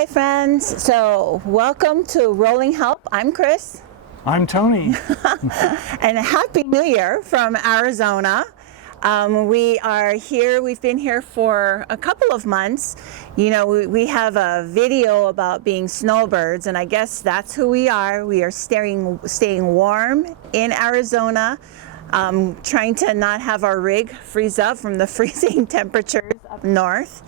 Hi friends, so welcome to Rolling Help. I'm Chris. I'm Tony. And a Happy New Year from Arizona. We are here, we've been here for a couple of months. You know, we have a video about being snowbirds, and I guess that's who we are. We are staying warm in Arizona, trying to not have our rig freeze up from the freezing temperatures up north.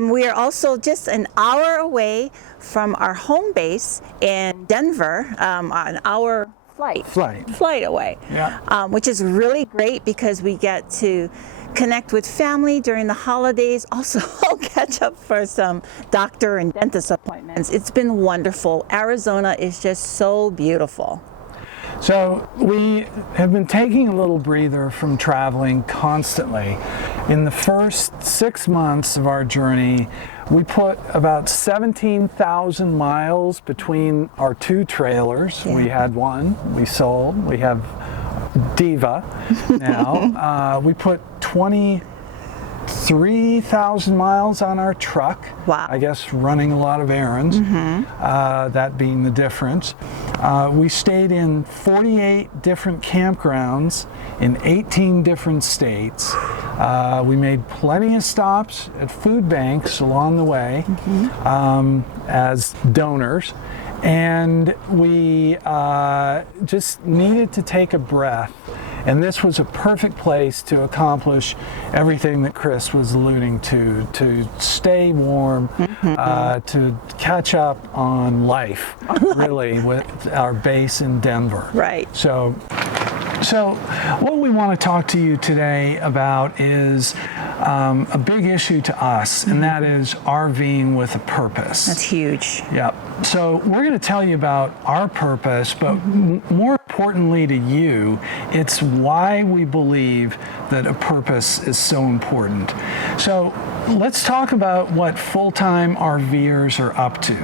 We are also just an hour away from our home base in Denver, an hour flight away, Yeah. which is really great because we get to connect with family during the holidays. Also catch up for some doctor and dentist appointments. It's been wonderful. Arizona is just so beautiful. So we have been taking a little breather from traveling constantly. In the first 6 months of our journey, we put about 17,000 miles between our two trailers. Yeah. We had one, we sold, we have Diva now. We put 23,000 miles on our truck. Wow. I guess running a lot of errands, that being the difference. We stayed in 48 different campgrounds in 18 different states. We made plenty of stops at food banks along the way as donors. And we just needed to take a breath. And this was a perfect place to accomplish everything that Chris was alluding to stay warm, to catch up on life, really, with our base in Denver. Right. So what we want to talk to you today about is a big issue to us, and that is RVing with a purpose. That's huge. Yep. So we're going to tell you about our purpose, but more importantly to you, it's why we believe that a purpose is so important. So let's talk about what full-time RVers are up to.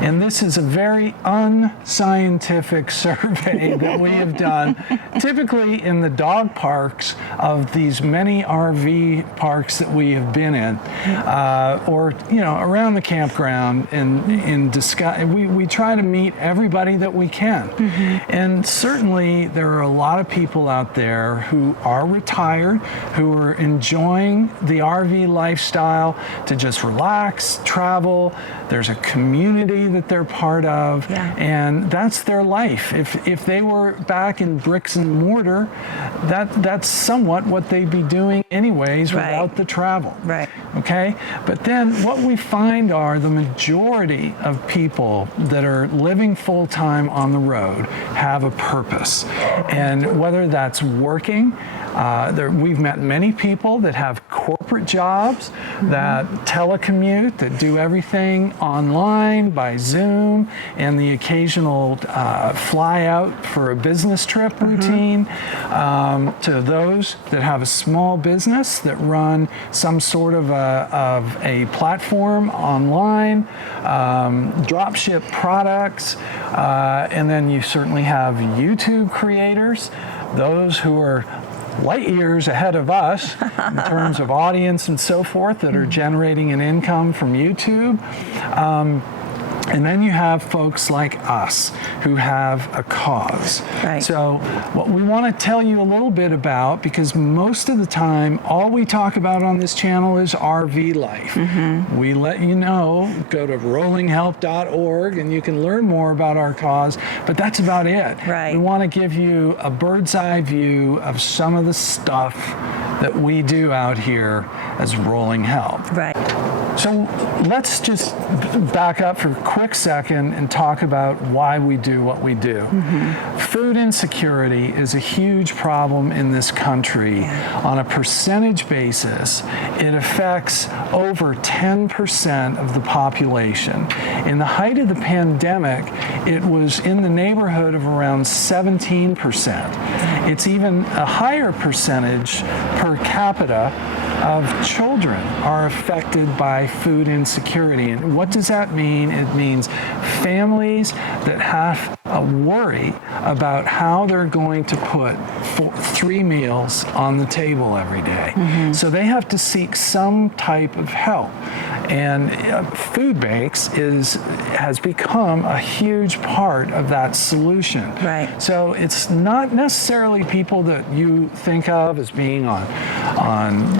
And this is a very unscientific survey that we have done, typically in the dog parks of these many RV parks that we have been in, or around the campground. We try to meet everybody that we can. And certainly there are a lot of people out there who are retired, who are enjoying the RV lifestyle to just relax, travel. There's a community that they're part of, and that's their life. If they were back in bricks and mortar, that's somewhat what they'd be doing anyways without the travel. Right. Okay? But then what we find are the majority of people that are living full-time on the road have a purpose. And whether that's working, we've met many people that have corporate jobs, that telecommute, that do everything online by Zoom, and the occasional fly out for a business trip routine, to those that have a small business that run some sort of a platform online, drop ship products, and then you certainly have YouTube creators, those who are light years ahead of us in terms of audience and so forth that are generating an income from YouTube. And then you have folks like us who have a cause. Right. So what we want to tell you a little bit about, because most of the time, all we talk about on this channel is RV life. We let you know, go to rollinghelp.org and you can learn more about our cause, but that's about it. Right. We want to give you a bird's eye view of some of the stuff that we do out here as Rolling Help. Right. So let's just back up for a quick second and talk about why we do what we do. Food insecurity is a huge problem in this country. On a percentage basis, it affects over 10% of the population. In the height of the pandemic, it was in the neighborhood of around 17%. It's even a higher percentage per capita of children are affected by food insecurity. And what does that mean? It means families that have a worry about how they're going to put 3 meals on the table every day. So they have to seek some type of help. And food banks has become a huge part of that solution. Right. So it's not necessarily people that you think of as being on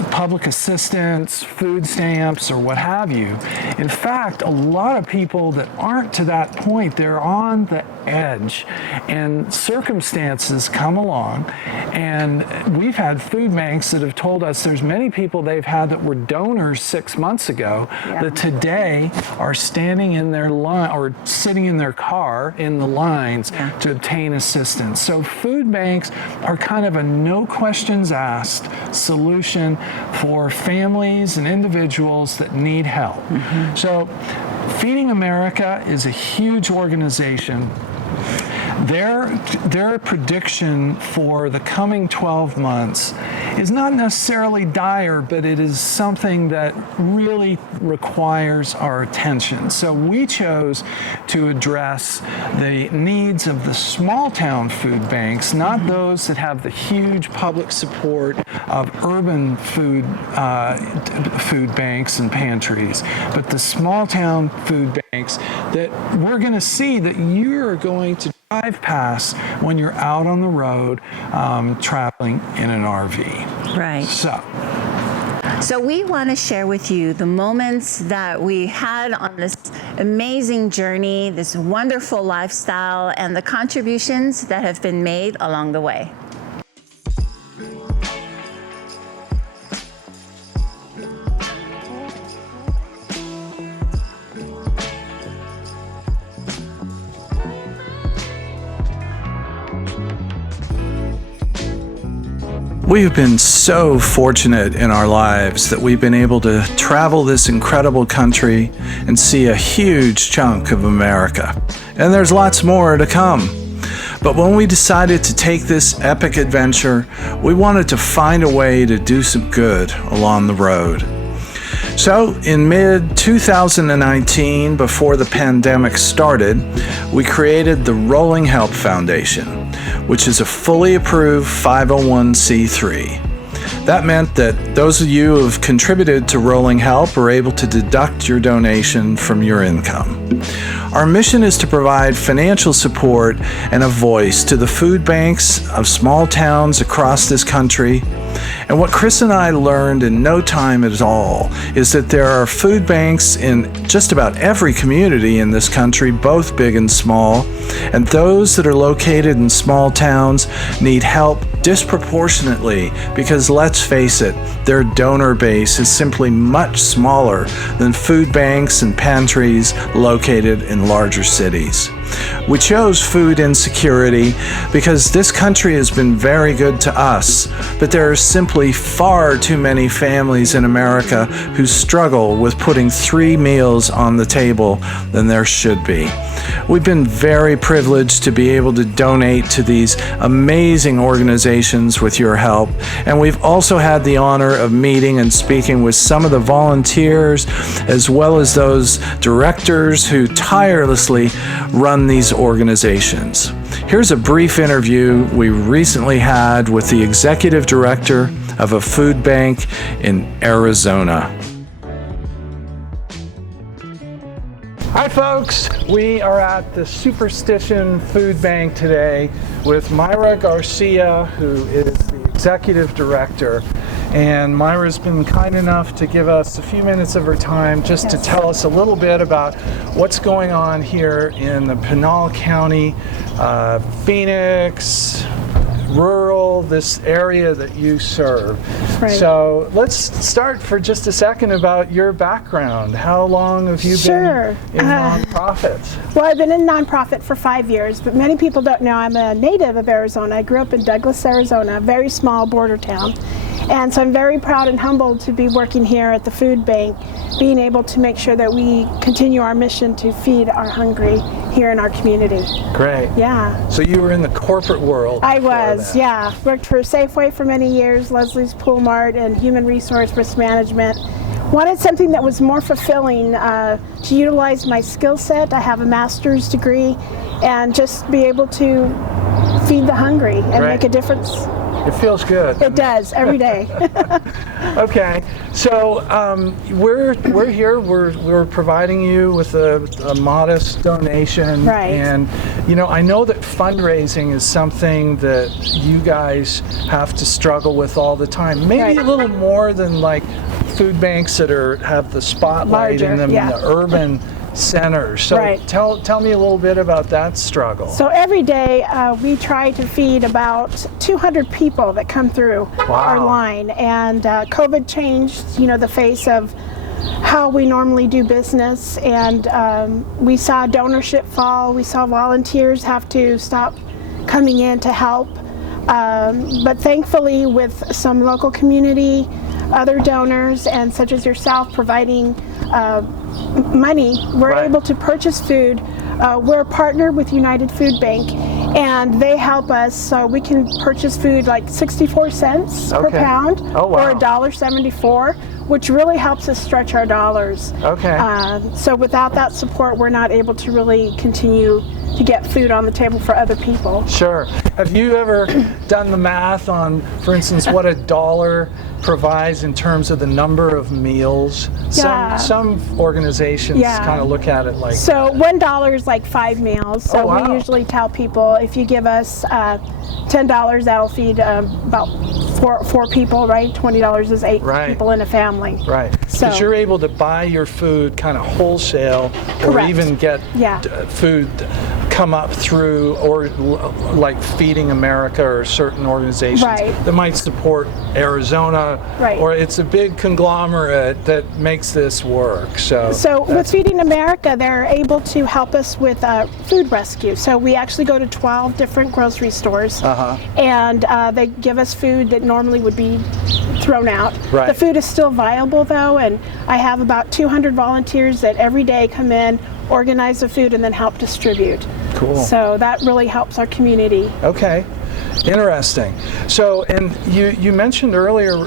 public assistance, food stamps, or what have you. In fact, a lot of people that aren't to that point, they're on the edge, and circumstances come along, and we've had food banks that have told us there's many people they've had that were donors 6 months ago that today are standing in their line or sitting in their car in the lines to obtain assistance. So food banks are kind of a no questions asked solution for families and individuals that need help. So Feeding America is a huge organization. Their prediction for the coming 12 months is not necessarily dire, but it is something that really requires our attention. So we chose to address the needs of the small town food banks, not those that have the huge public support of urban food banks and pantries, but the small town food banks that we're going to see that you're going to drive past when you're out on the road traveling in an RV. Right. So we want to share with you the moments that we had on this amazing journey, this wonderful lifestyle, and the contributions that have been made along the way. We've been so fortunate in our lives that we've been able to travel this incredible country and see a huge chunk of America. And there's lots more to come. But when we decided to take this epic adventure, we wanted to find a way to do some good along the road. So in mid-2019, before the pandemic started, we created the Rolling Help Foundation, which is a fully approved 501c3. That meant that those of you who have contributed to Rolling Help are able to deduct your donation from your income. Our mission is to provide financial support and a voice to the food banks of small towns across this country. And what Chris and I learned in no time at all is that there are food banks in just about every community in this country, both big and small, and those that are located in small towns need help disproportionately because, let's face it, their donor base is simply much smaller than food banks and pantries located in larger cities. We chose food insecurity because this country has been very good to us, but there are simply far too many families in America who struggle with putting 3 meals on the table than there should be. We've been very privileged to be able to donate to these amazing organizations with your help, and we've also had the honor of meeting and speaking with some of the volunteers as well as those directors who tirelessly run these organizations. Here's a brief interview we recently had with the executive director of a food bank in Arizona. Hi folks, we are at the Superstition Food Bank today with Myra Garcia, who is the executive director. And Myra's been kind enough to give us a few minutes of her time just to tell us a little bit about what's going on here in the Pinal County, Phoenix, rural, this area that you serve. Right. So let's start for just a second about your background. How long have you been in nonprofits? Well, I've been in nonprofit for 5 years, but many people don't know I'm a native of Arizona. I grew up in Douglas, Arizona, a very small border town. And so I'm very proud and humbled to be working here at the food bank, being able to make sure that we continue our mission to feed our hungry here in our community. Great. Yeah. So you were in the corporate world. I was, yeah. Worked for Safeway for many years, Leslie's Pool Mart, and Human Resource Risk Management. Wanted something that was more fulfilling, to utilize my skill set. I have a master's degree, and just be able to feed the hungry and make a difference. It feels good. It does every day. Okay, so we're here. We're providing you with a modest donation, Right. And I know that fundraising is something that you guys have to struggle with all the time. Maybe Right. a little more than like food banks that have the spotlight in Larger, them yeah. in the urban centers. So Right. tell me a little bit about that struggle. So every day we try to feed about 200 people that come through our line, and COVID changed, the face of how we normally do business, and we saw donorship fall. We saw volunteers have to stop coming in to help, but thankfully with some local community, other donors, and such as yourself providing money, we're Right. able to purchase food. We're partnered with United Food Bank, and they help us so we can purchase food like 64 cents per Okay. pound, Oh, wow. or $1.74, which really helps us stretch our dollars. Okay. So without that support, we're not able to really continue to get food on the table for other people. Sure. Have you ever done the math on, for instance, what $1 provides in terms of the number of meals? Yeah. Some organizations Yeah. kind of look at it like, So $1 is like 5 meals. So Oh, wow. we usually tell people if you give us $10, that'll feed about four people, right? $20 is 8 Right. people in a family. right? So- Because you're able to buy your food kind of wholesale, or Correct. even get Yeah. food come up through, or like Feeding America or certain organizations Right. that might support Arizona, Right. or it's a big conglomerate that makes this work. So So with Feeding America, they're able to help us with food rescue. So we actually go to 12 different grocery stores, and they give us food that normally would be thrown out. Right. The food is still viable though, and I have about 200 volunteers that every day come in, organize the food, and then help distribute. Cool. So that really helps our community. Okay, interesting. So, and you mentioned earlier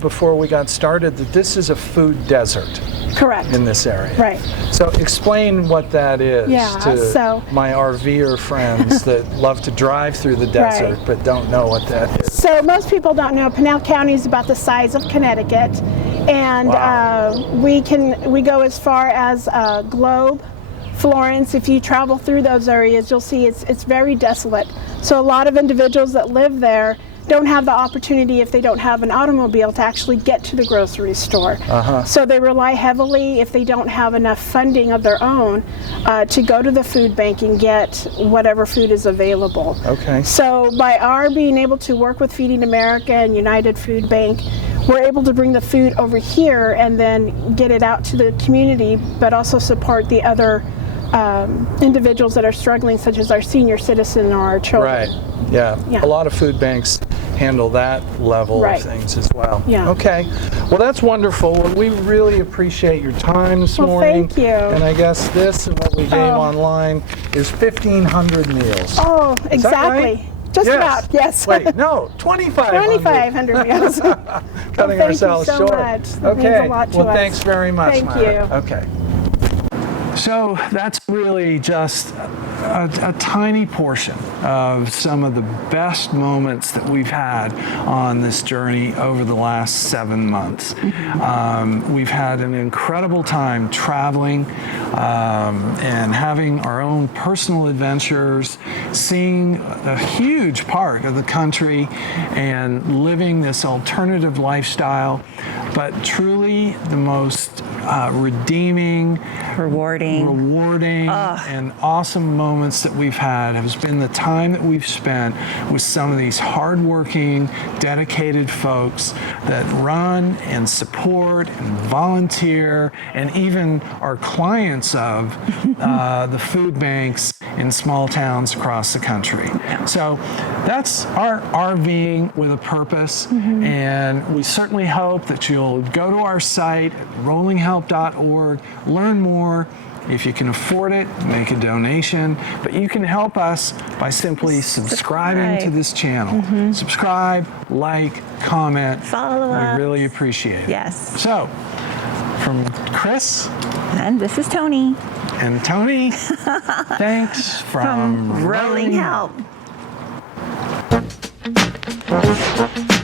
before we got started that this is a food desert Correct. in this area. Right. So explain what that is Yeah, to so- my RVer friends that love to drive through the desert Right. but don't know what that is. So most people don't know Pinal County is about the size of Connecticut, and Wow. we go as far as Globe, Florence. If you travel through those areas, you'll see it's very desolate. So a lot of individuals that live there don't have the opportunity, if they don't have an automobile, to actually get to the grocery store. So they rely heavily, if they don't have enough funding of their own, to go to the food bank and get whatever food is available. Okay. So by our being able to work with Feeding America and United Food Bank, we're able to bring the food over here and then get it out to the community, but also support the other individuals that are struggling, such as our senior citizen or our children. Right. Yeah. Yeah. A lot of food banks handle that level Right. of things as well. Yeah. Okay. Well, that's wonderful. Well, we really appreciate your time this Well, morning. thank you. And I guess this and what we gave online is 1,500 meals. Oh, Is that exactly. right? Just Yes. about, yes. Wait, no, 2,500. 2,500 meals. Cutting Thank ourselves you so short. much. That Okay. means a lot to well, us. thanks very much, Thank Myra. you. Okay. So that's really just a tiny portion of some of the best moments that we've had on this journey over the last 7 months. We've had an incredible time traveling and having our own personal adventures, seeing a huge part of the country and living this alternative lifestyle. But truly the most redeeming, rewarding and awesome moments that we've had has been the time that we've spent with some of these hardworking, dedicated folks that run and support and volunteer and even are clients of the food banks in small towns across the country. So that's our RVing with a purpose, and we certainly hope that you'll go to our site at rollinghelp.org, learn more. If you can afford it, make a donation, but you can help us by simply subscribing to this channel. Subscribe, like, comment. Follow us. We really appreciate it. Yes. So, from Chris And this is Tony and Tony, thanks from from Rolling Help. Bye.